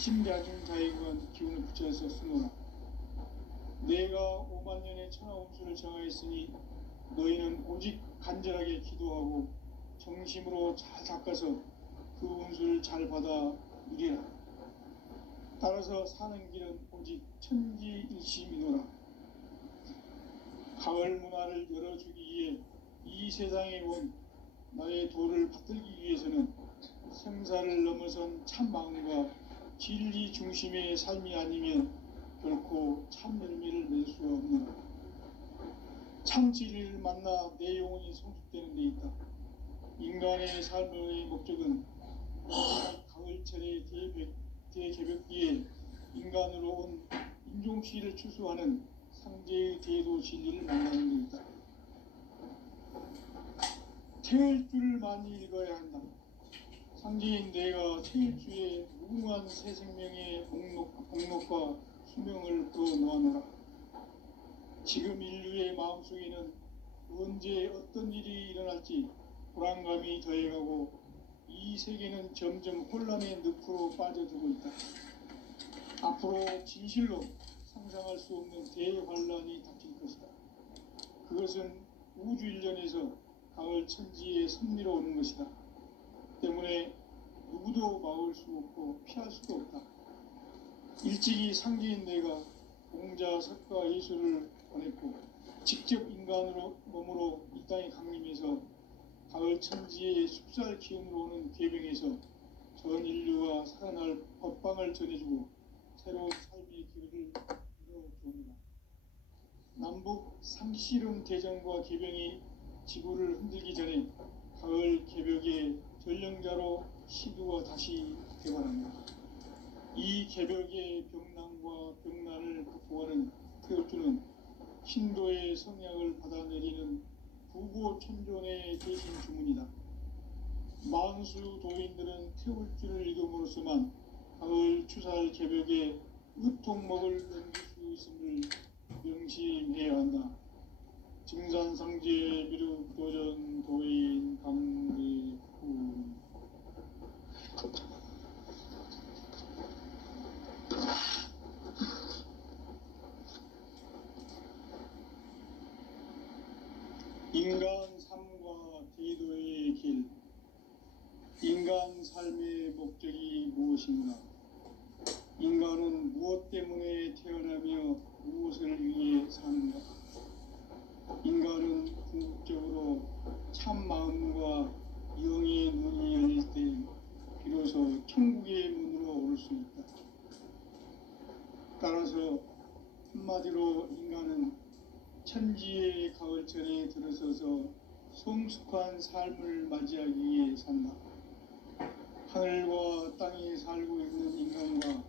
신자중 자유관 기운을 붙여서 쓰노라. 내가 5만 년의 천하 운수를 정하였으니 너희는 오직 간절하게 기도하고 정심으로 잘 닦아서 그 운수를 잘 받아 누리라. 따라서 사는 길은 오직 천지일심이노라. 가을 문화를 열어주기 위해 이 세상에 온 나의 도를 받들기 위해서는 생사를 넘어선 참 마음과 진리 중심의 삶이 아니면 결코 참 열매를 맺을 수가 없노라. 참 진리를 만나 내 영혼이 성숙되는 데 있다. 인간의 삶의 목적은 가을철의 대개벽기에 인간으로 온 인종시를 추수하는 상제의 대도 진리를 만나는 데 있다. 태을 줄을 많이 읽어야 한다. 상제인 내가 태일주의 무궁한 새 생명의 목록과 수명을 그어 놓아노라. 지금 인류의 마음속에는 언제 어떤 일이 일어날지 불안감이 더해가고 이 세계는 점점 혼란의 늪으로 빠져들고 있다. 앞으로 진실로 상상할 수 없는 대환란이 닥칠 것이다. 그것은 우주 일련에서 가을 천지의 섭리로 오는 것이다. 때문에 누구도 막을 수 없고 피할 수도 없다. 일찍이 상제인 내가 공자, 석가, 예수를 보냈고 직접 인간으로 몸으로 이 땅에 강림해서 가을 천지의 숲살 기운으로 오는 괴병에서 전 인류가 살아날 법방을 전해주고 새로운 삶의 기회를 열어주옵니다. 남북 상씨름 대전과 개병이 지구를 흔들기 전에 가을 개벽의 전령자로 시두가 다시 되어갑니다. 이 개벽의 병난과 병난을 극복하는 태울주는 신도의 성약을 받아내리는 부고천존의 대신 주문이다. 만수 도인들은 태울주를 읽음으로써만 가을 추살 개벽의 으통목을 넘길 수 있음을 명심해야 한다. 증산상제 미륵도전 도인 강대구. 인간 삶과 대도의 길. 인간 삶의 목적이 무엇인가? 인간은 무엇 때문에 태어나며 무엇을 위해 사는가? 인간은 궁극적으로 참 마음과 영의 눈이 열릴 때 비로소 천국의 문으로 오를 수 있다. 따라서 한마디로 인간은 천지의 가을철에 들어서서 성숙한 삶을 맞이하기 위해 산다. 하늘과 땅에 살고 있는 인간과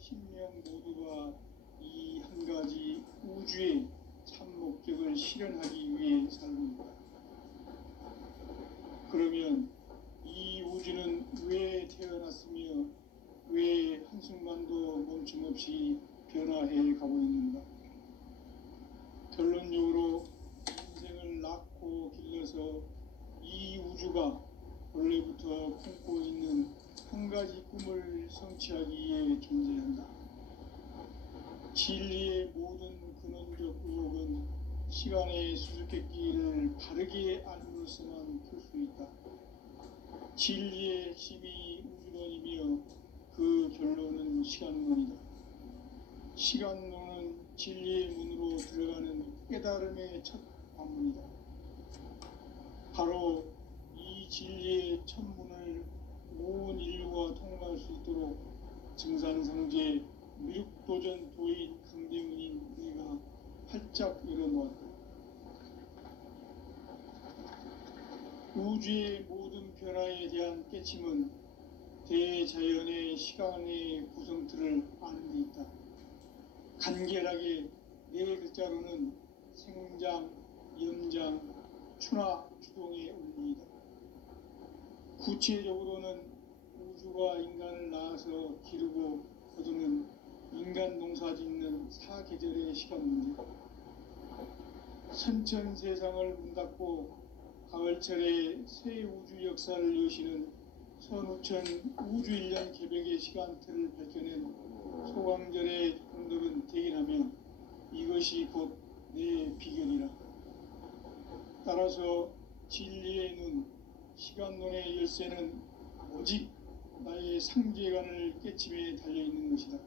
신명 모두가 이 한 가지 우주의 참 목적을 실현하기 위해 살고 있다. 그러면 이 우주는 왜 태어났으며 왜 한순간도 멈춤없이 변화해 가고 있는가? 결론적으로 인생을 낳고 길러서 이 우주가 원래부터 품고 있는 한 가지 꿈을 성취하기 위해 존재한다. 진리의 모든 근원적 의혹은 시간의 수수께끼를 바르게 알므로서만 풀 수 있다. 진리의 핵심이 우주론이며 그 결론은 시간론이다. 시간론은 진리의 문으로 들어가는 깨달음의 첫 관문이다. 바로 이 진리의 첫 문을 온 인류가 통과할 수 있도록 증산상제 미륵도전 도인 강대문인 내가 활짝 열어놓았다. 우주의 모든 변화에 대한 깨침은 대자연의 시간의 구성틀을 아는 데 있다. 간결하게 네 글자로는 생장, 연장, 추나 추동의 원리이다. 구체적으로는 우주가 인간을 낳아서 기르고 거두는 인간 농사 짓는 사계절의 시간 문제. 선천 세상을 문 닫고 가을철에 새 우주 역사를 여시는 선우천 우주일년 개벽의 시간표를 밝혀낸 소강절의 공덕은 대견하며 이것이 곧 내 비결이라. 따라서 진리의 눈, 시간론의 열쇠는 오직 나의 상제관을 깨침에 달려있는 것이다.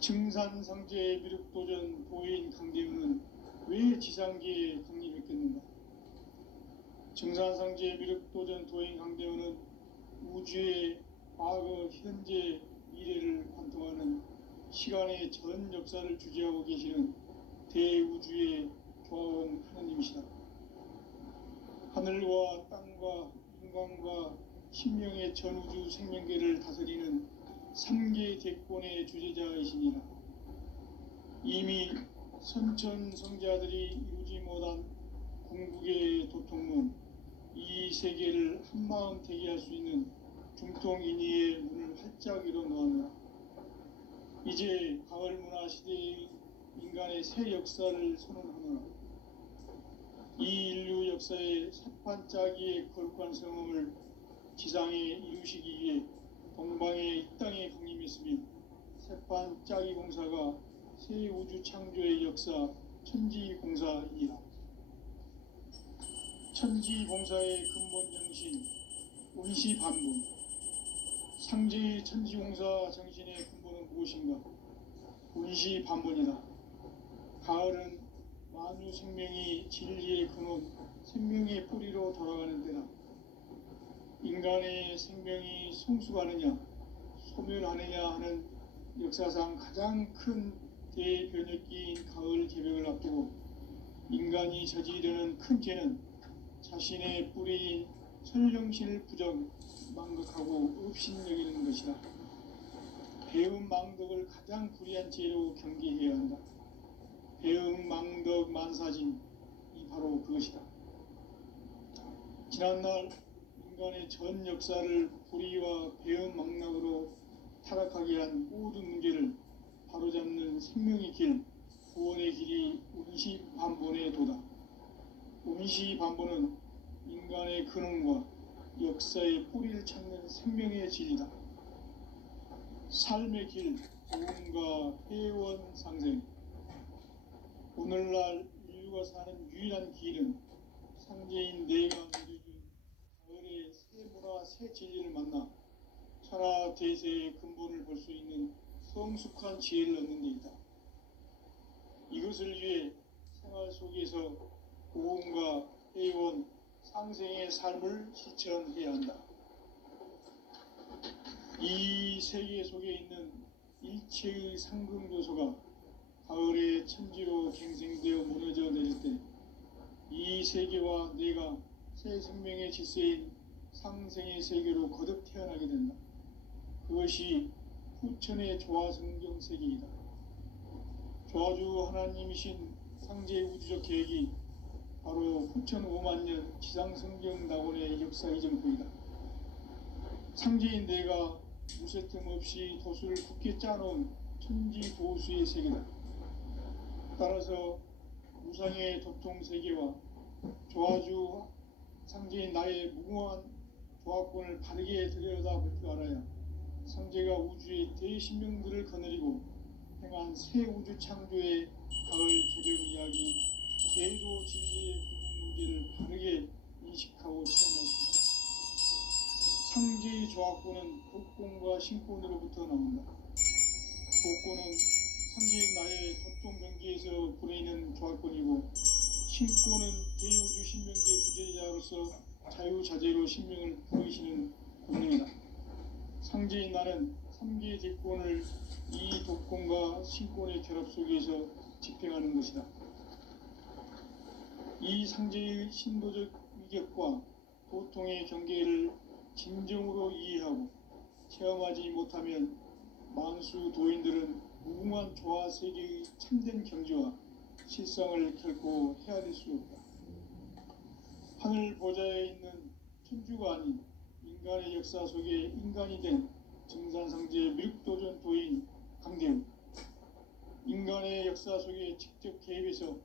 증산상제 미륵도전 도인 강대우는 왜 지상계에 강림했겠는가? 증산상제 미륵도전 도인 강대우는 우주의 과거, 현재, 미래를 관통하는 시간의 전 역사를 주재하고 계시는 대우주의 교황 하나님이시다. 하늘과 땅과 인간과 신명의 전우주 생명계를 다스리는 3계 대권의 주재자이시니라. 이미 선천성자들이 이루지 못한 궁극의 도통문, 이 세계를 한마음 대기할 수 있는 중통인의의 문을 활짝 열어놓았노라. 이제 가을 문화 시대의 인간의 새 역사를 선언하노라. 이 인류 역사의 새판짜기의 거룩한 성음을 지상에 이루시기 위해 동방의 이 땅에 강림했으며 새판짜기 공사가 새 우주 창조의 역사 천지공사이니라. 천지공사의 근본 정신 운시반분. 상제의 천지공사 정신의 근본은 무엇인가? 운시반분이다. 가을은 만유 생명이 진리의 근원, 생명의 뿌리로 돌아가는 때다. 인간의 생명이 성숙하느냐, 소멸하느냐 하는 역사상 가장 큰 대변혁기인 가을 개벽을 앞두고 인간이 저지르는 큰 죄는 자신의 뿌리인 설령신을 부정, 망극하고 업신여기는 것이다. 배움 망덕을 가장 불의한 죄로 경계해야 한다. 배움 망덕 만사진, 이 바로 그것이다. 지난날 인간의 전 역사를 불의와 배움 망락으로 타락하게 한 모든 문제를 바로잡는 생명의 길, 구원의 길이 운시반본의 도다. 운시반본은 인간의 근원과 역사의 뿌리를 찾는 생명의 진리다. 삶의 길, 도움과 회원 상생. 오늘날 인류가 사는 유일한 길은 상제인 내가 누려준 가을의 새 문화, 새 진리를 만나 천하 대세의 근본을 볼 수 있는 성숙한 지혜를 얻는 데 있다. 이것을 위해 생활 속에서 고음과 회원, 상생의 삶을 실천해야 한다. 이 세계 속에 있는 일체의 상금 요소가 가을의 천지로 갱생되어 무너져 내릴 때 이 세계와 내가 새 생명의 질서인 상생의 세계로 거듭 태어나게 된다. 그것이 후천의 조화성경 세계이다. 조화주 하나님이신 상제 우주적 계획이 바로 후천 5만 년 지상성경 낙원의 역사 이정표이다. 상제인 내가 무쇠틈 없이 도수를 굳게 짜놓은 천지도수의 세계다. 따라서 무상의 도통 세계와 조화주 상제인 나의 무궁한 조화권을 바르게 들여다볼 줄 알아야 상제가 우주의 대신명들을 거느리고 행한 새 우주 창조의 가을 개벽 이야기, 대도 진리의 궁극 문제를 바르게 인식하고 체험할 수 있다. 상제의 조화권은 독권과 신권으로부터 나온다. 독권은 상제인 나의 도통 경계에서 부리는 조화권이고, 신권은 대우주 신명계 주제자로서 자유자재로 신명을 부르시는 권능이다. 상제인 나는 3계 대권을 이 독권과 신권의 결합 속에서 집행하는 것이다. 이 상제의 신도적 위격과 도통의 경계를 진정으로 이해하고 체험하지 못하면 만수 도인들은 무궁한 조화 세계의 참된 경지와 실상을 결코 헤아릴 수 없다. 하늘 보좌에 있는 천주가 아닌 인간의 역사 속에 인간이 된 증산상제 미륵도전 도인 강대우. 인간의 역사 속에 직접 개입해서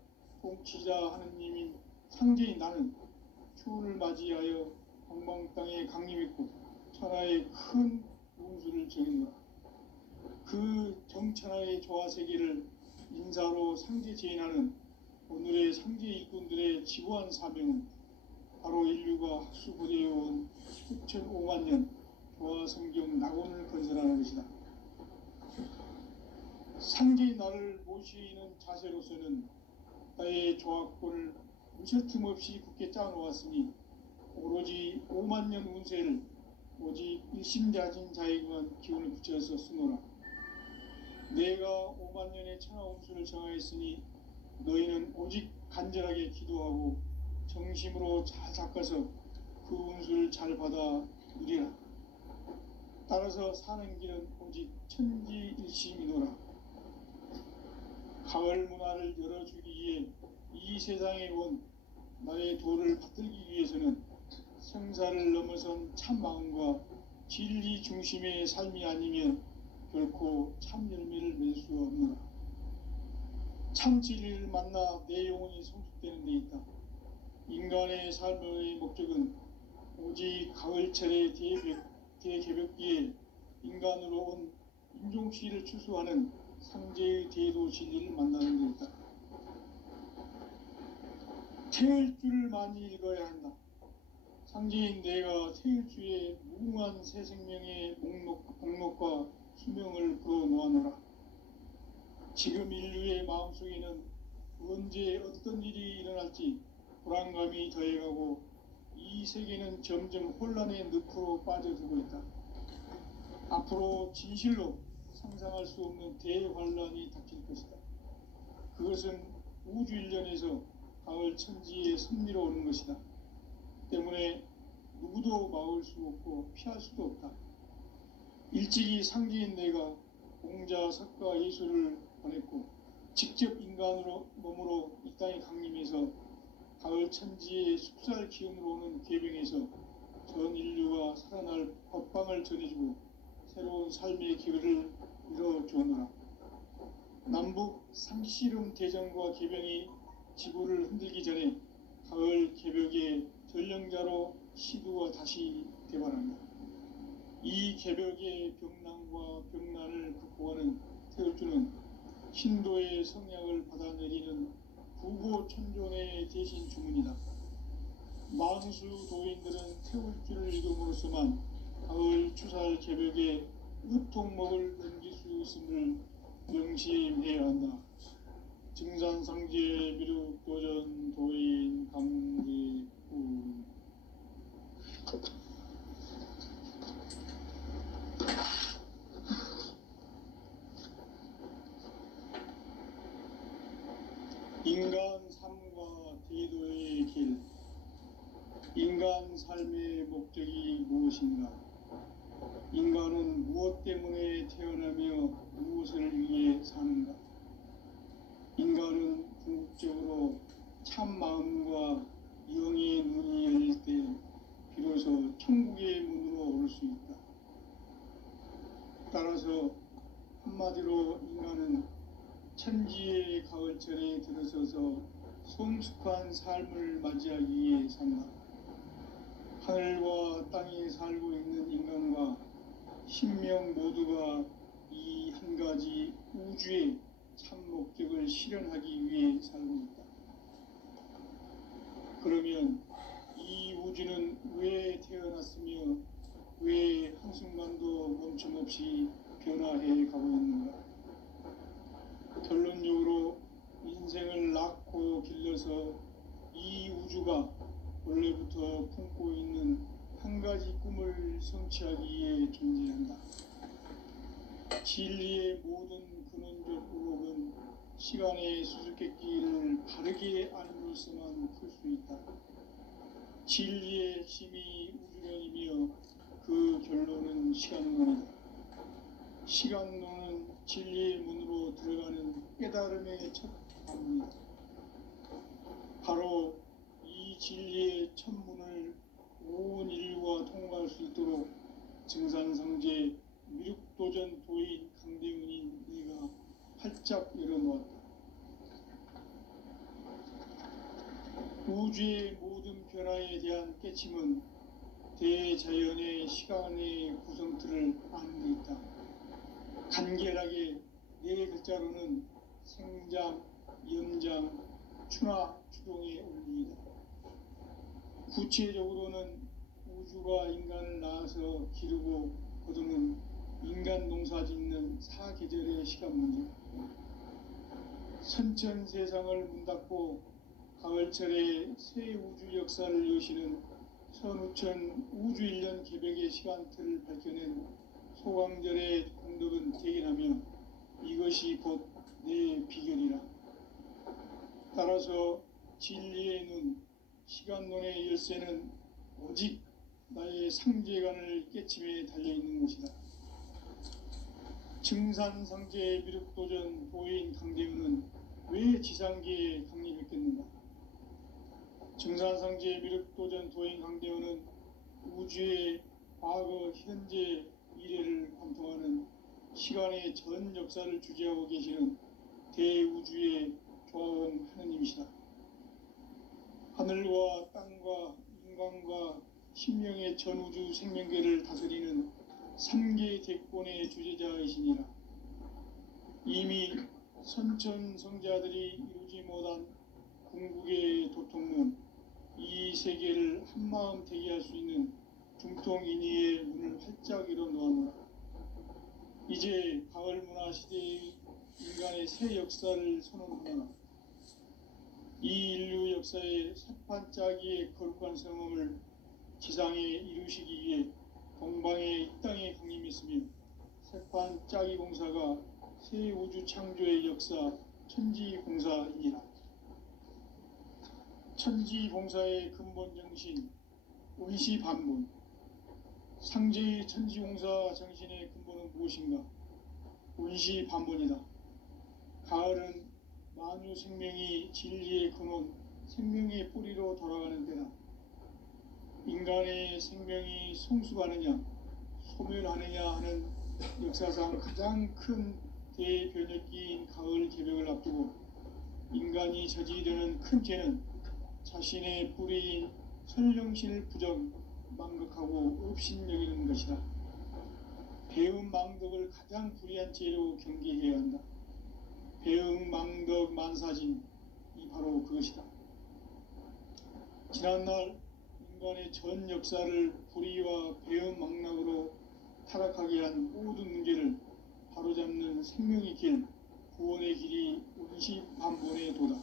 통치자 하느님인 상제인 나는 추운을 맞이하여 동방 땅에 강림했고 천하의 큰 운수를 정했노라. 그 정천하의 조화 세계를 인사로 상제 제인하는 오늘의 상제 일꾼들의 지구한 사명은 바로 인류가 학수고대해온 수천 5만 년 조화 성경 낙원을 건설하는 것이다. 상제의 나를 모시는 자세로서는 나의 조화권을 무셔틈 없이 굳게 짜놓았으니 오로지 5만 년 운세를 오직 일심자진 자에게만 기운을 붙여서 쓰노라. 내가 5만 년의 천하 운수를 정하였으니 너희는 오직 간절하게 기도하고 정심으로 잘 닦아서 그 운수를 잘 받아 누리라. 따라서 사는 길은 오직 천지일심이노라. 가을 문화를 열어주기 위해 이 세상에 온 나의 도를 받들기 위해서는 생사를 넘어선 참 마음과 진리 중심의 삶이 아니면 결코 참 열매를 맺을 수 없노라. 참 진리를 만나 내 영혼이 성숙되는 데 있다. 인간의 삶의 목적은 오직 가을철의 대개벽기에 인간으로 온 인종시를 추수하는 상제의 대도 진리를 만나는 데 있다. 태일주를 많이 읽어야 한다. 상제인 내가 태일주의 무궁한 새 생명의 목록과 수명을 풀어놓아노라. 지금 인류의 마음속에는 언제 어떤 일이 일어날지 불안감이 더해가고 이 세계는 점점 혼란의 늪으로 빠져들고 있다. 앞으로 진실로 상상할 수 없는 대환란이 닥칠 것이다. 그것은 우주 일련에서 가을 천지의 섭리로 오는 것이다. 때문에 누구도 막을 수 없고 피할 수도 없다. 일찍이 상제인 내가 공자, 석가, 예수를 보냈고 직접 인간으로 몸으로 이 땅에 강림해서 가을 천지의 숲살 기운으로 오는 계병에서 전 인류가 살아날 법방을 전해주고 새로운 삶의 기회를 이뤄주오노라. 남북 상씨름 대전과 계병이 지구를 흔들기 전에 가을 개벽의 전령자로 시두가 다시 대발한다. 이 개벽의 병난과 병난을 극복하는 태울주는 신도의 성약을 받아내리는 부고천존의 대신 주문이다. 만수 도인들은 태울주를 읽음으로써만 가을 추살 개벽의 의통목을 넘길 수 있음을 명심해야 한다. 증산상제 미륵도전 도인 강제군. 인간 삶과 대도의 길. 인간 삶의 목적이 무엇인가? 인간은 무엇 때문에 태어나며 무엇을 위해 사는가? 인간은 궁극적으로 참 마음과 영의 문이 열릴 때 비로소 천국의 문으로 올 수 있다. 따라서 한마디로 인간은 천지의 가을철에 들어서서 성숙한 삶을 맞이하기 위해 산다. 하늘과 땅에 살고 있는 인간과 신명 모두가 이 한 가지 우주의 참 목적을 실현하기 위해 살고 있다. 그러면 이 우주는 왜 태어났으며 왜 한순간도 멈춤없이 변화해 가고 있는가? 결론적으로 인생을 낳고 길러서 이 우주가 원래부터 품고 있는 한 가지 꿈을 성취하기 위해 존재한다. 진리의 모든 근원적 의혹은 시간의 수수께끼를 바르게 알므로서만 풀 수 있다. 진리의 핵심이 우주론이며 그 결론은 시간론이다. 시간론은 진리의 문으로 들어가는 깨달음의 첫 방문이다. 바로 이 진리의 첫 문을 온 인류가 통과할 수 있도록 증산성제 미륵도전 도인 강대문인 내가 활짝 열어놓았다. 우주의 모든 변화에 대한 깨침은 대자연의 시간의 구성틀을 아는 데 있다. 간결하게 네 글자로는 생장, 염장, 추나 추동의 원리이다. 구체적으로는 우주가 인간을 낳아서 기르고 거두는 인간 농사 짓는 사계절의 시간 문제, 선천 세상을 문 닫고 가을철에 새 우주 역사를 여시는 선우천 우주일년 개벽의 시간틀을 밝혀낸 소강절의 공덕은 대견하며 이것이 곧 내 비결이라. 따라서 진리의 눈, 시간론의 열쇠는 오직 나의 상제관을 깨침에 달려있는 것이다. 증산상제 미륵도전 도인 강대우는 왜 지상계에 강림했겠는가? 증산상제 미륵도전 도인 강대우는 우주의 과거, 현재, 미래를 관통하는 시간의 전 역사를 주재하고 계시는 대우주의 조화원 하느님이시다. 하늘과 땅과 인간과 신명의 전우주 생명계를 다스리는 삼계 대권의 주재자이시니라. 이미 선천성자들이 이루지 못한 궁극의 도통문, 이 세계를 한마음 대기할 수 있는 중통인의의 문을 활짝 열어 놓았노라. 이제 가을 문화 시대의 인간의 새 역사를 선언하노라. 이 인류 역사의 새판짜기의 거룩한 성험을 지상에 이루시기 위해 동방의 이 땅에 강림했으며 새판짜기 공사가 새 우주 창조의 역사 천지봉사이니라. 천지봉사의 근본 정신 운시반본, 상제의 천지공사 정신의 근본은 무엇인가? 운시반본이다. 가을은 만유 생명이 진리의 근원, 생명의 뿌리로 돌아가는 때다. 인간의 생명이 성숙하느냐, 소멸하느냐 하는 역사상 가장 큰 대변혁기인 가을 개벽을 앞두고 인간이 저지르는 큰 죄는 자신의 뿌리인 설령신을 부정, 망극하고 업신여기는 것이다. 배음 망덕을 가장 불의한 죄로 경계해야 한다. 배음 망덕 만사진이 바로 그것이다. 지난날 인간의 전 역사를 불의와 배음 망락으로 타락하게 한 모든 문제를 바로잡는 생명의 길, 구원의 길이 운시반본의 도다.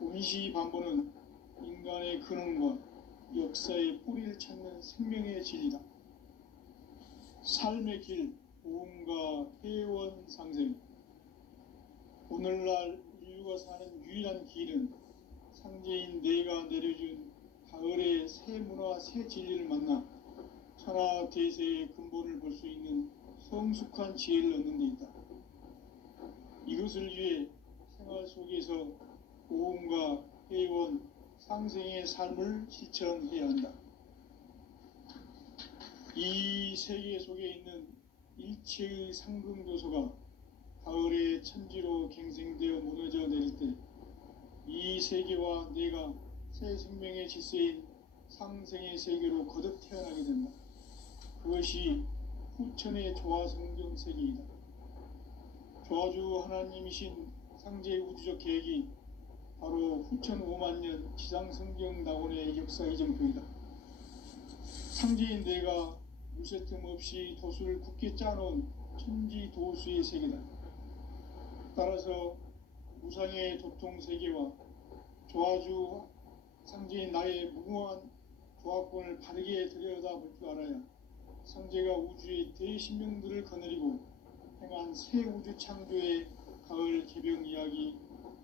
운시반본은 인간의 근원과 역사의 뿌리를 찾는 생명의 진리다. 삶의 길, 보험과 회원 상생. 오늘날 인류가 사는 유일한 길은 상제인 내가 내려준 가을의 새 문화, 새 진리를 만나 천하 대세의 근본을 볼 수 있는 성숙한 지혜를 얻는 데 있다. 이것을 위해 생활 속에서 보험과 회원, 상생의 삶을 실천해야 한다. 이 세계 속에 있는 일체의 상금조소가 가을의 천지로 갱생되어 무너져 내릴 때 이 세계와 내가 새 생명의 질서인 상생의 세계로 거듭 태어나게 된다. 그것이 후천의 조화성경 세계이다. 조화주 하나님이신 상제의 우주적 계획이 바로 후천 5만년 지상성경 낙원의 역사 이정표이다. 상제인 내가 무쇠틈 없이 도수를 굳게 짜놓은 천지도수의 세계다. 따라서 무상의 도통세계와 조화주 상제인 나의 무궁한 조화권을 바르게 들여다볼 줄 알아야 상제가 우주의 대신명들을 거느리고 행한 새 우주 창조의 가을 개벽 이야기,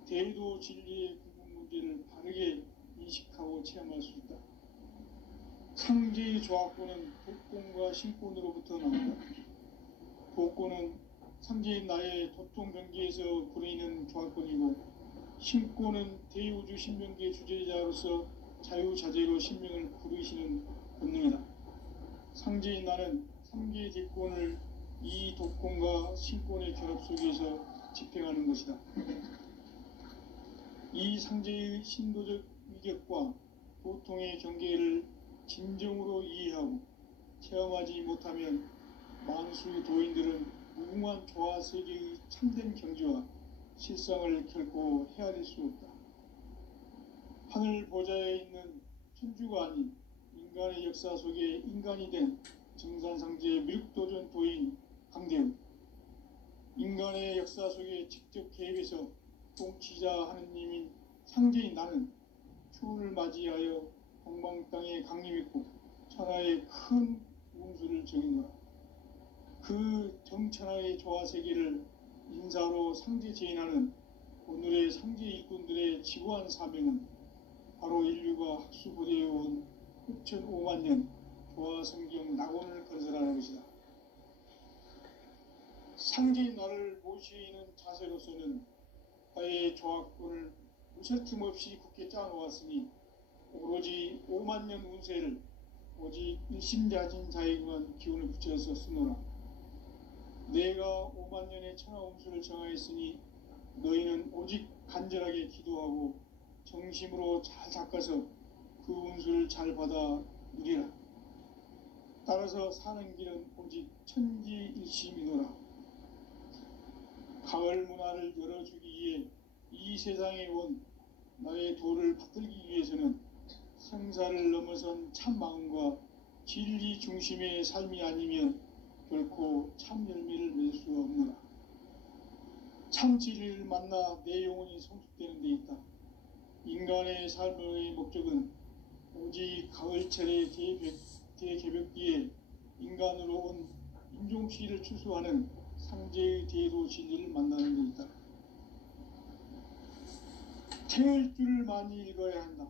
대도 진리의 궁극 문제를 바르게 인식하고 체험할 수 있다. 상제의 조화권은 도권과 신권으로부터 나온다. 도권은 상제인 나의 도통 경계에서 부르이는 조화권이고, 신권은 대우주 신명계 주제자로서 자유자재로 신명을 부르시는 본능이다. 상제인 나는 3개의 대권을 이 도권과 신권의 결합 속에서 집행하는 것이다. 이 상제의 신도적 위격과 도통의 경계를 진정으로 이해하고 체험하지 못하면 만수 도인들은 무궁한 조화 세계의 참된 경지와 실상을 결코 헤아릴 수 없다. 하늘 보좌에 있는 천주가 아닌 인간의 역사 속에 인간이 된 증산상제 밀국도전 도인 강대훈, 인간의 역사 속에 직접 개입해서 통치자 하느님인 상제인 나는 추운을 맞이하여 동방 땅에 강림했고 천하의 큰 우음수를 정의노라. 그 정천하의 조화 세계를 인사로 상제 제인하는 오늘의 상제 일꾼들의 지구한 사명은 바로 인류가 학수고대해온 6,500만 년 조화 성경 낙원을 건설하는 것이다. 상제인 나를 모시는 자세로서는 화해의 조합권을 무설틈 없이 굳게 짜놓았으니 오로지 5만 년 운세를 오직 일심자진 자에게만 기운을 붙여서 쓰노라. 내가 5만 년의 천하 운수를 정하였으니 너희는 오직 간절하게 기도하고 정심으로 잘 닦아서 그 운수를 잘 받아 누리라. 따라서 사는 길은 오직 천지일심이노라. 가을 문화를 열어주기 위해 이 세상에 온 나의 도를 받들기 위해서는 생사를 넘어선 참 마음과 진리 중심의 삶이 아니면 결코 참 열매를 맺을 수 없노라. 참 진리를 만나 내 영혼이 성숙되는 데 있다. 인간의 삶의 목적은 오직 가을철의 대개벽기에 인간으로 온 인종시를 추수하는 상제의 대도 진리를 만나는 데 있다. 태일주를 많이 읽어야 한다.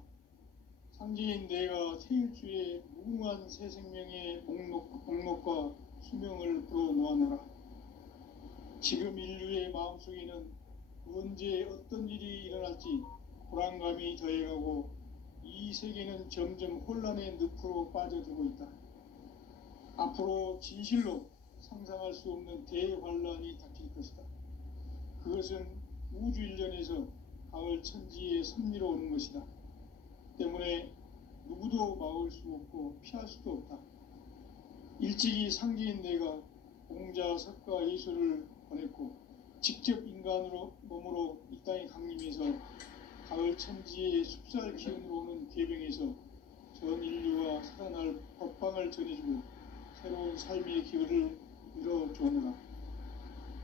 상제인 내가 태일주의 무궁한 새 생명의 목록과 수명을 불어모아노라. 지금 인류의 마음속에는 언제 어떤 일이 일어날지 불안감이 더해가고 이 세계는 점점 혼란의 늪으로 빠져들고 있다. 앞으로 진실로 상상할 수 없는 대환란이 닥칠 것이다. 그것은 우주 일련에서 가을 천지에 섭리로 오는 것이다. 때문에 누구도 막을 수 없고 피할 수도 없다. 일찍이 상제인 내가 공자, 석가, 예수를 보냈고 직접 인간으로 몸으로 이 땅에 강림해서 가을 천지의 숲살 기운으로 오는 궤병에서 전 인류와 살아날 법방을 전해주고 새로운 삶의 기회를 이뤄주느라.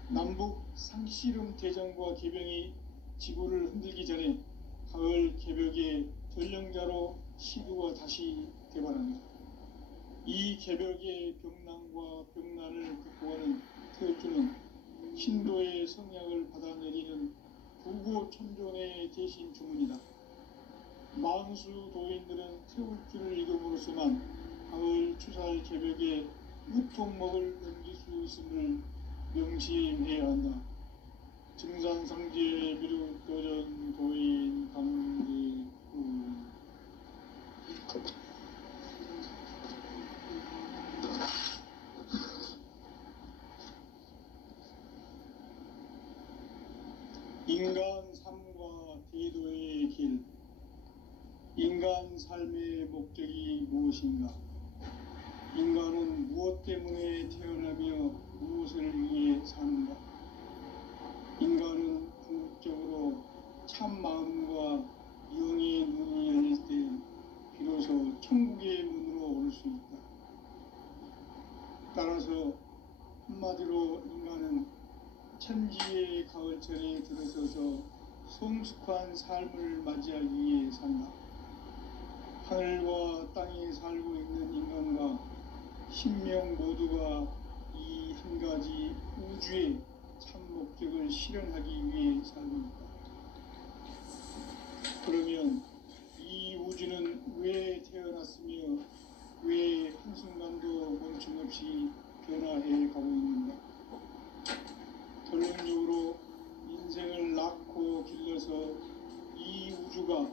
남북 상씨름 대전과 개병이 지구를 흔들기 전에 가을 개벽의 전령자로 시두가 다시 개발합니다. 이 개벽의 병난과 병난을 극복하는 태일주는 신도의 성약을 받아내리는 부고천존의 대신 주문이다. 만수 도인들은 태울주를 읽음으로써만 가을 추살 개벽의 유통목을 넘길 수 있음을 명심해야 한다. 증산상제 미륵도전 도인 강대훈. 인간 삶과 대도의 길. 인간 삶의 목적이 무엇인가? 인간은 무엇 때문에 태어나며 무엇을 위해 사는가? 인간은 궁극적으로 참 마음과 영의 눈이 열릴 때 비로소 천국의 문으로 올 수 있다. 따라서 한마디로 인간은 천지의 가을철에 들어서서 성숙한 삶을 맞이하기 위해 산다. 하늘과 땅에 살고 있는 인간과 신명 모두가 이 한 가지 우주의 참 목적을 실현하기 위해 살고 있다. 그러면 이 우주는 왜 태어났으며 왜 한순간도 멈춤없이 변화해 가고 있는가? 결론적으로 인생을 낳고 길러서 이 우주가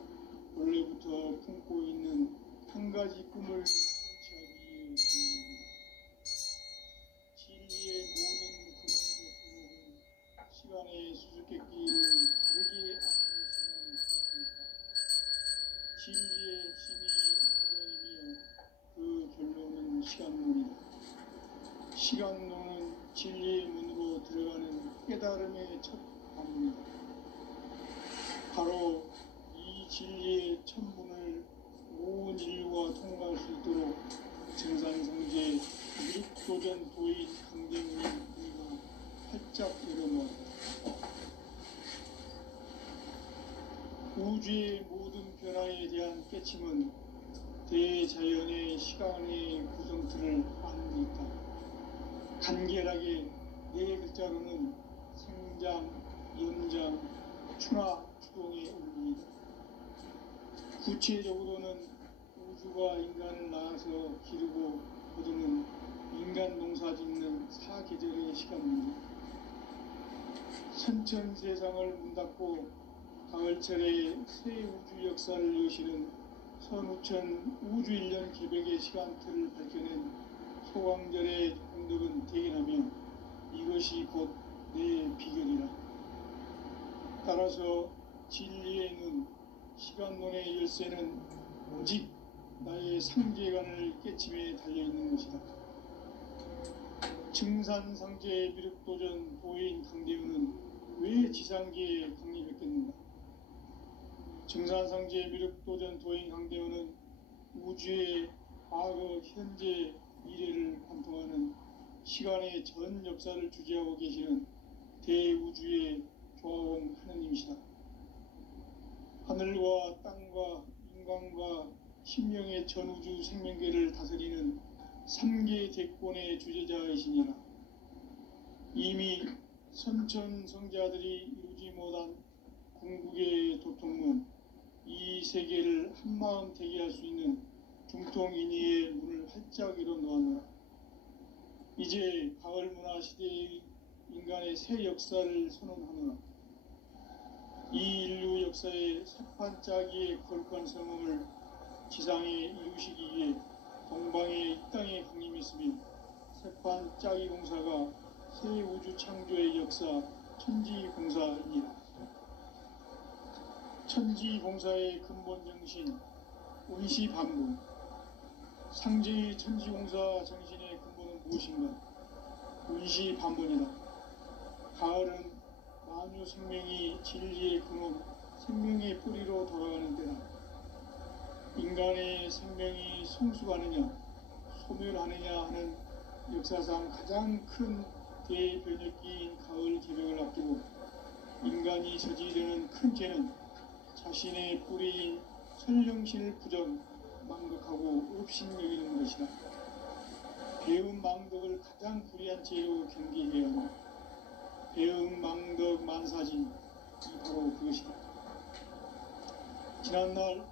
원래부터 품고 있는 한 가지 꿈을 성취하기 위해 주어집니다. 진리의 모든 근원적 구목은 시간의 수수께끼를 바르게 알고 있으면 좋겠습니다. 진리의 힘이 우주론이며 깨달음의 첫 방문이다. 바로 이 진리의 첫 문을 온 인류가 통과할 수 있도록 증산성제 미륵도전 도인 강대문이 그리고 활짝 열어놓았다. 우주의 모든 변화에 대한 깨침은 대자연의 시간의 구성틀을 아는 데 있다. 간결하게 네 글자로는 생장, 연장, 추나 추동의 원리이다. 구체적으로는 우주가 인간을 낳아서 기르고 거두는 인간 농사 짓는 사계절의 시간입니다. 선천 세상을 문 닫고 가을철에 새 우주 역사를 여시는 선우천 우주일년 개백의 시간틀을 밝혀낸 소광절의 공덕은 대견하며 이것이 곧 내 비결이라. 따라서 진리의 눈, 시간론의 열쇠는 오직 나의 상계관을 깨침에 달려있는 것이다. 증산상제 미륵도전 도인 강대우는 왜 지상계에 강림했겠는가? 증산상제 미륵도전 도인 강대우는 우주의 과거, 현재, 미래를 관통하는 시간의 전 역사를 주재하고 계시는 대우주의 조화원 하느님이시다. 하늘과 땅과 인간과 신명의 전우주 생명계를 다스리는 삼계 대권의 주제자이시니라. 이미 선천성자들이 이루지 못한 궁극의 도통문, 이 세계를 한마음 되게 할 수 있는 중통인의의 문을 활짝 열어놓았노라. 이제 가을 문화 시대의 인간의 새 역사를 선언하노라. 이 인류 역사의 새반짝이의 거룩한 성음을 지상에 이루시기 위해 동방의 이 땅에 강림했으며 새반짝이 공사가 새 우주 창조의 역사 천지공사이니라. 천지공사의 근본 정신 운시반부, 상제의 천지공사 정신의 근본은 무엇인가? 운시반본이다. 가을은 만유 생명이 진리의 근원, 생명의 뿌리로 돌아가는 때다. 인간의 생명이 성숙하느냐, 소멸하느냐 하는 역사상 가장 큰 대변혁기인 가을 개벽을 앞두고 인간이 저지르는 큰 죄는 자신의 뿌리인 설령신을 부정, 망덕하고 업신여기는 것이다. 배음 망덕을 가장 불의한 죄로 경계해야 한다. 배음 망덕 만사진, 이 바로 그것이다. 지난날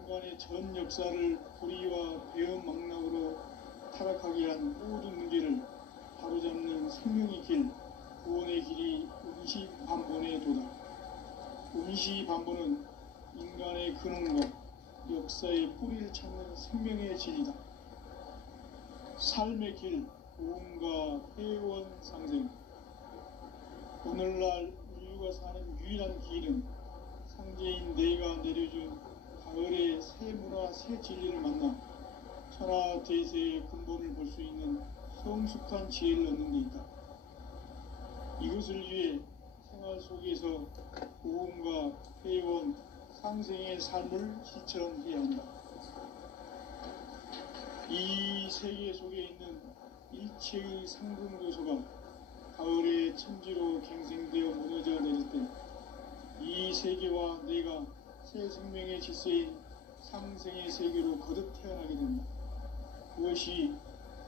인간의 전 역사를 불의와 배음 망락으로 타락하게 한 모든 문제를 바로잡는 생명의 길, 구원의 길이 운시반본에 도다. 운시반본은 인간의 근원과 역사의 뿌리를 찾는 생명의 진리다. 삶의 길, 고음과 회원 상생. 오늘날 인류가 사는 유일한 길은 상제인 내가 내려준 가을의 새 문화, 새 진리를 만나 천하 대세의 근본을 볼 수 있는 성숙한 지혜를 얻는 데 있다. 이것을 위해 생활 속에서 고음과 회원, 상생의 삶을 실천해야 한다. 이 세계 속에 있는 일체의 상금 요소가 가을의 천지로 갱생되어 무너져 내릴 때 이 세계와 내가 새 생명의 질서인 상생의 세계로 거듭 태어나게 된다. 그것이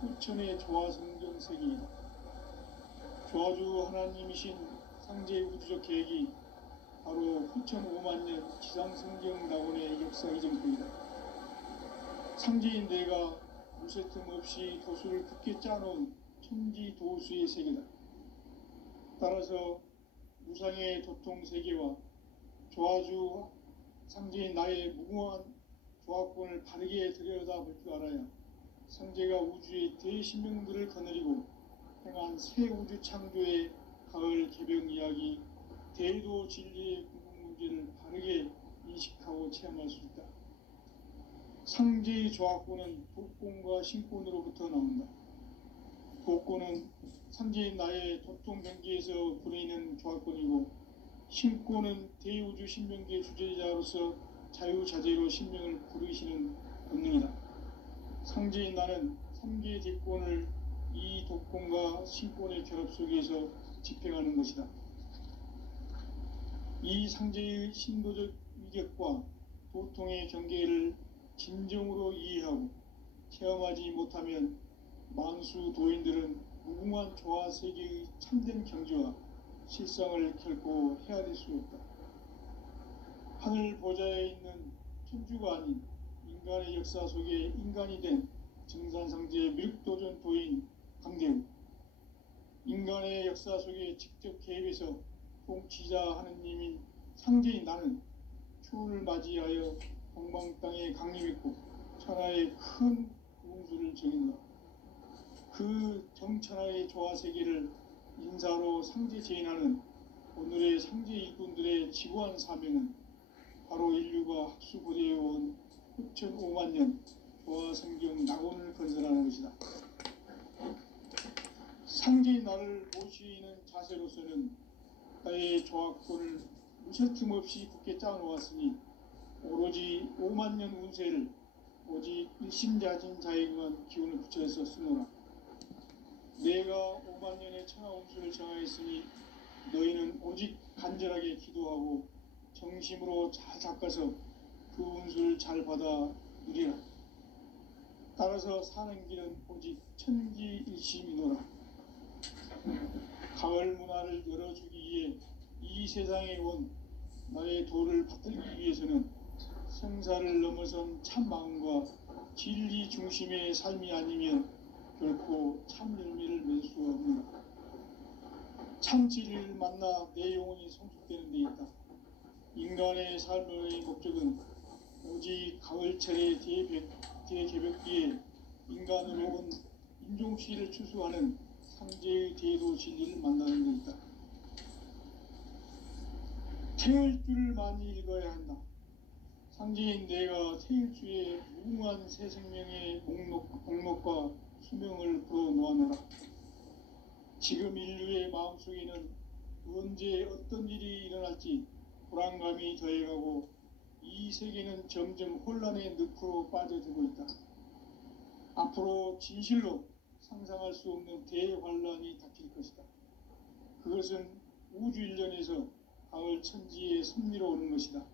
후천의 조화성경 세계이다. 조화주 하나님이신 상제 우주적 계획이 바로 후천 5만년 지상성경 낙원의 역사 이정표이다. 상제인 내가 무쇠틈 없이 도수를 굳게 짜놓은 천지도수의 세계다. 따라서 무상의 도통세계와 조화주 상제인 나의 무궁한 조화권을 바르게 들여다볼 줄 알아야 상제가 우주의 대신명들을 거느리고 행한 새 우주 창조의 가을 개벽 이야기, 대도 진리의 궁극 문제를 바르게 인식하고 체험할 수 있다. 상제의 조화권은 복권과 신권으로부터 나온다. 복권은 상제인 나의 도통 경기에서 부르이는 조합권이고, 신권은 대우주 신명기의 주제자로서 자유자재로 신명을 부르시는 권능이다. 상제인 나는 3개의 대권을 이 독권과 신권의 결합 속에서 집행하는 것이다. 이 상제의 신도적 위격과 도통의 경계를 진정으로 이해하고 체험하지 못하면 만수 도인들은 무궁한 조화 세계의 참된 경지와 실상을 결코 헤아릴 수 없다. 하늘 보좌에 있는 천주가 아닌 인간의 역사 속에 인간이 된 증산상제의 미륵도전 도인 강대우, 인간의 역사 속에 직접 개입해서 통치자 하느님인 상제인 나는 추운을 맞이하여 동방 땅에 강림했고 천하의 큰 운수를 정했노라. 그 정천하의 조화세계를 인사로 상제 제인하는 오늘의 상제 일꾼들의 지구한 사명은 바로 인류가 학수고대해온 6,500만 년 조화성경 낙원을 건설하는 것이다. 상제인 나를 모시는 자세로서는 나의 조합권을 무쇠틈 없이 굳게 짜놓았으니 오로지 5만 년 운세를 오직 일심자진 자에게만 기운을 붙여서 쓰노라. 내가 5만 년의 천하 운수를 정하였으니 너희는 오직 간절하게 기도하고 정심으로 잘 닦아서 그 운수를 잘 받아 누리라. 따라서 사는 길은 오직 천지일심이노라. 가을 문화를 열어주기 위해 이 세상에 온 나의 도를 받들기 위해서는 생사를 넘어선 참 마음과 진리 중심의 삶이 아니면 결코 참 열매를 맺을 수 없는다. 참 진리를 만나 내 영혼이 성숙되는 데 있다. 인간의 삶의 목적은 오직 가을철의 대개벽기에 인간으로 온 인종시를 추수하는 상제의 대도 진리를 만나는 데 있다. 태을 줄을 많이 읽어야 한다. 상제인 내가 태일주의 무궁한 새 생명의 목록과 수명을 풀어놓아노라. 지금 인류의 마음속에는 언제 어떤 일이 일어날지 불안감이 더해가고 이 세계는 점점 혼란의 늪으로 빠져들고 있다. 앞으로 진실로 상상할 수 없는 대환란이 닥칠 것이다. 그것은 우주 일련에서 가을 천지의 섭리로 오는 것이다.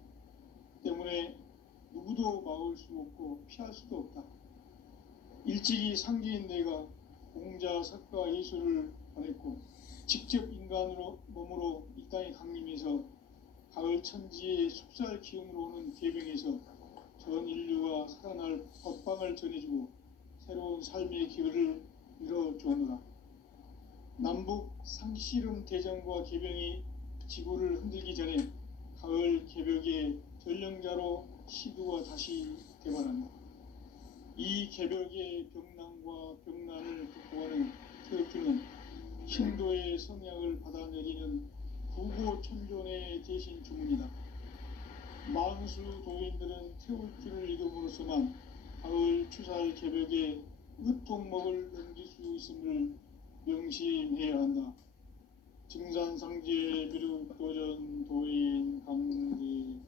때문에 누구도 막을 수 없고 피할 수도 없다. 일찍이 상제인 내가 공자, 석가, 예수를 보냈고 직접 인간으로 몸으로 이 땅에 강림해서 가을 천지의 숲살 기운으로 오는 계병에서 전 인류가 살아날 법방을 전해주고 새로운 삶의 기회를 이뤄주노라. 남북 상씨름 대전과 계병이 지구를 흔들기 전에 가을 개벽의 전령자로 시두가 다시 되관한다. 이 개벽의 병난과 병난을 극복하는 태극기는 신도의 성약을 받아내리는 구고천존의 대신 주문이다. 만수 도인들은 태울 줄을 읽음으로써만 가을 추살 개벽의 으통목을 넘길 수 있음을 명심해야 한다. 증산상제 미륵도전 도인 강대우.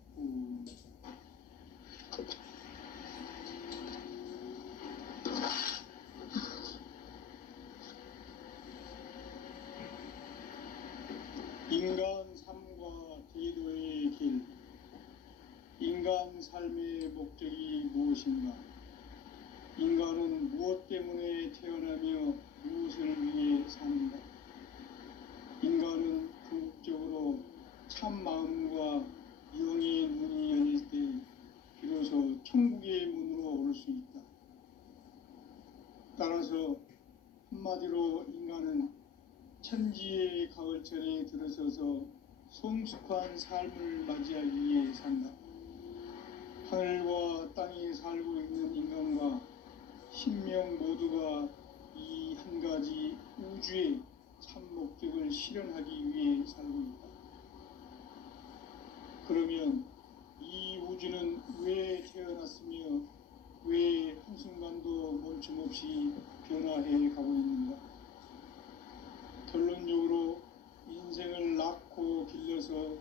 인간 삶과 제도의 길. 인간 삶의 목적이 무엇인가? 인간은 무엇 때문에 태어나며 무엇을 위해 삽니다. 인간은 궁극적으로 참 마음과 영의 문이 열릴 때 비로소 천국의 문으로 오를 수 있다. 따라서 한마디로 인간은 천지의 가을철에 들어서서 성숙한 삶을 맞이하기 위해 산다. 하늘과 땅에 살고 있는 인간과 신명 모두가 이 한 가지 우주의 참 목적을 실현하기 위해 살고 있다. 그러면 이 우주는 왜 태어났으며 왜 한순간도 멈춤없이 변화해 가고 있는가? 결론적으로 인생을 낳고 길러서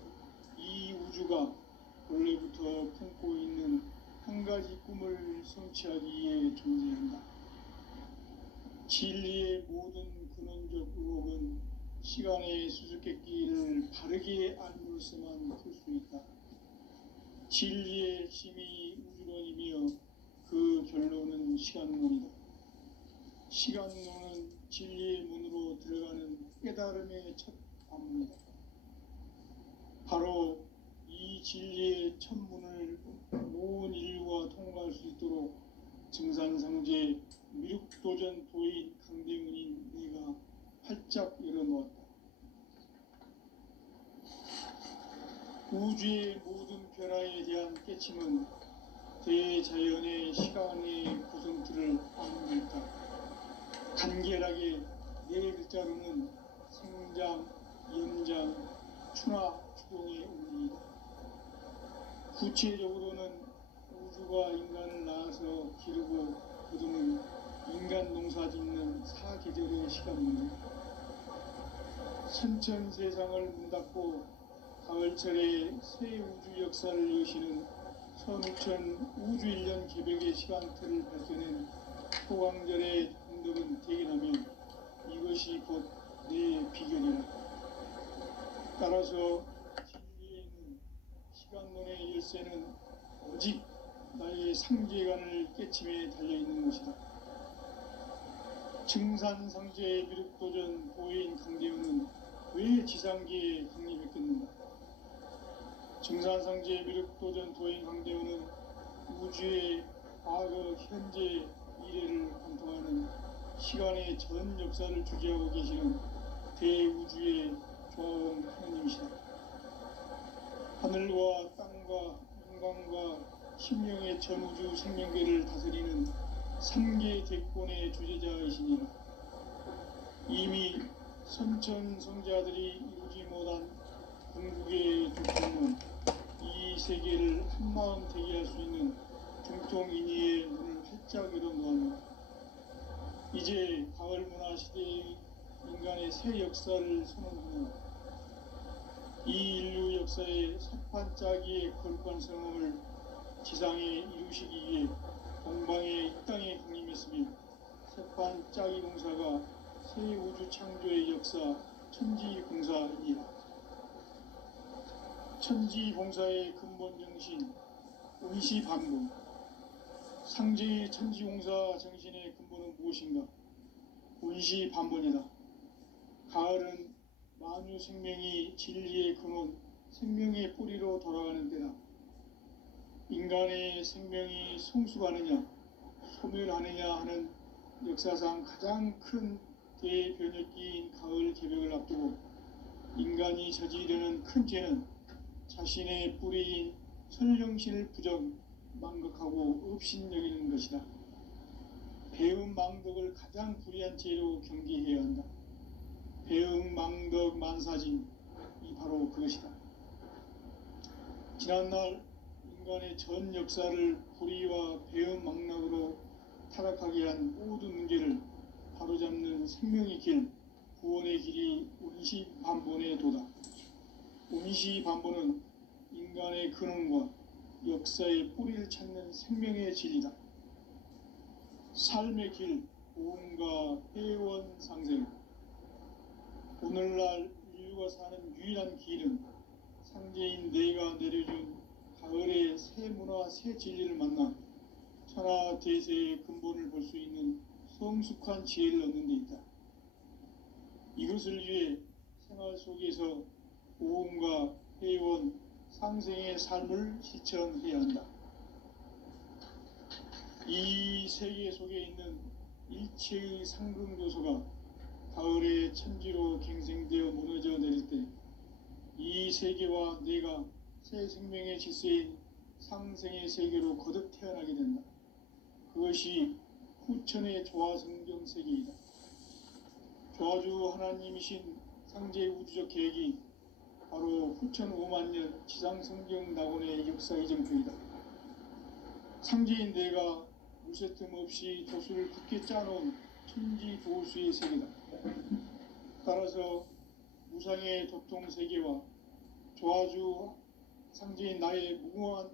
이 우주가 원래부터 품고 있는 한 가지 꿈을 성취하기 위해 존재한다. 진리의 모든 근원적 의혹은 시간의 수수께끼를 바르게 알므로서만 풀 수 있다. 진리의 핵심이 우주론이며 그 결론은 시간론이다. 시간론은 진리의 문으로 들어가는 깨달음의 첫 관문이다. 바로 이 진리의 첫 문을 온 인류가 통과할 수 있도록 증산상제 미륵도전 도인 강대문인 내가 활짝 열어놓았다. 우주의 모든 변화에 대한 깨침은 대자연의 시간의 구성틀을 암울했다. 간결하게 네 글자로는 생장, 연장, 추나 추동의 원리이다. 구체적으로는 우주가 인간을 낳아서 기르고 거두는 인간 농사 짓는 사계절의 시간입니다. 선천 세상을 문 닫고 가을철에 새 우주 역사를 여시는 선우천 우주일년 개벽의 시간틀을 밝혀낸 소강절의 공덕은 대견하면 이것이 곧 내 비결이라. 따라서 진리에 있는 시간론의 열쇠는 오직 나의 상제관을 깨침에 달려있는 것이다. 증산상제의 미륵도전 도인 강대훈은 왜 지상계에 강림했겠는가? 증산상제의 미륵도전 도인 강대훈은 우주의 과거, 현재, 미래를 관통하는 시간의 전 역사를 주재하고 계시는 대우주의 조화원 하느님이시다. 하늘과 땅과 인간과 심령의 전우주 생명계를 다스리는 3계 대권의 주제자이시니라. 이미 선천성자들이 이루지 못한 궁극의 조건은 이 세계를 한마음 되게 할 수 있는 중통인의의 문을 활짝 열어놓았다. 이제 가을 문화 시대의 인간의 새 역사를 선언하며 이 인류 역사의 삿판짜기의 거룩한 성험을 지상에 이루시기 위해 동방의 이 땅에 강림했으며 삿판짜기 공사가 새 우주 창조의 역사 천지공사이니라. 천지공사의 근본 정신 운시반복. 상제의 천지공사 정신의 근본은 무엇인가? 운시반본이다. 가을은 만유 생명이 진리의 근원, 생명의 뿌리로 돌아가는 때다. 인간의 생명이 성숙하느냐, 소멸하느냐 하는 역사상 가장 큰 대변혁기인 가을 개벽을 앞두고 인간이 저지르는 큰 죄는 자신의 뿌리인 설령신을 부정, 망극하고 업신여기는 것이다. 배음 망덕을 가장 불의한 죄로 경계해야 한다. 배음 망덕 만사진이 바로 그것이다. 지난날 인간의 전 역사를 불의와 배음 망락으로 타락하게 한 모든 문제를 바로잡는 생명의 길, 구원의 길이 운시반본의 도다. 운시반본은 인간의 근원과 역사의 뿌리를 찾는 생명의 진리다. 삶의 길, 보험과 회원 상생. 오늘날 인류가 사는 유일한 길은 상제인 내가 내려준 가을의 새 문화, 새 진리를 만나 천하 대세의 근본을 볼 수 있는 성숙한 지혜를 얻는 데 있다. 이것을 위해 생활 속에서 보험과 회원, 상생의 삶을 실천해야 한다. 이 세계 속에 있는 일체의 상금 요소가 가을의 천지로 갱생되어 무너져 내릴 때 이 세계와 내가 새 생명의 질서인 상생의 세계로 거듭 태어나게 된다. 그것이 후천의 조화성경 세계이다. 조화주 하나님이신 상제 우주적 계획이 바로 후천 5만년 지상성경 낙원의 역사 이정표이다. 상제인 내가 무쇠 틈 없이 조수를 굳게 짜놓은 천지 조수의 세계다. 따라서 무상의 도통 세계와 조화주 상제인 나의 무궁한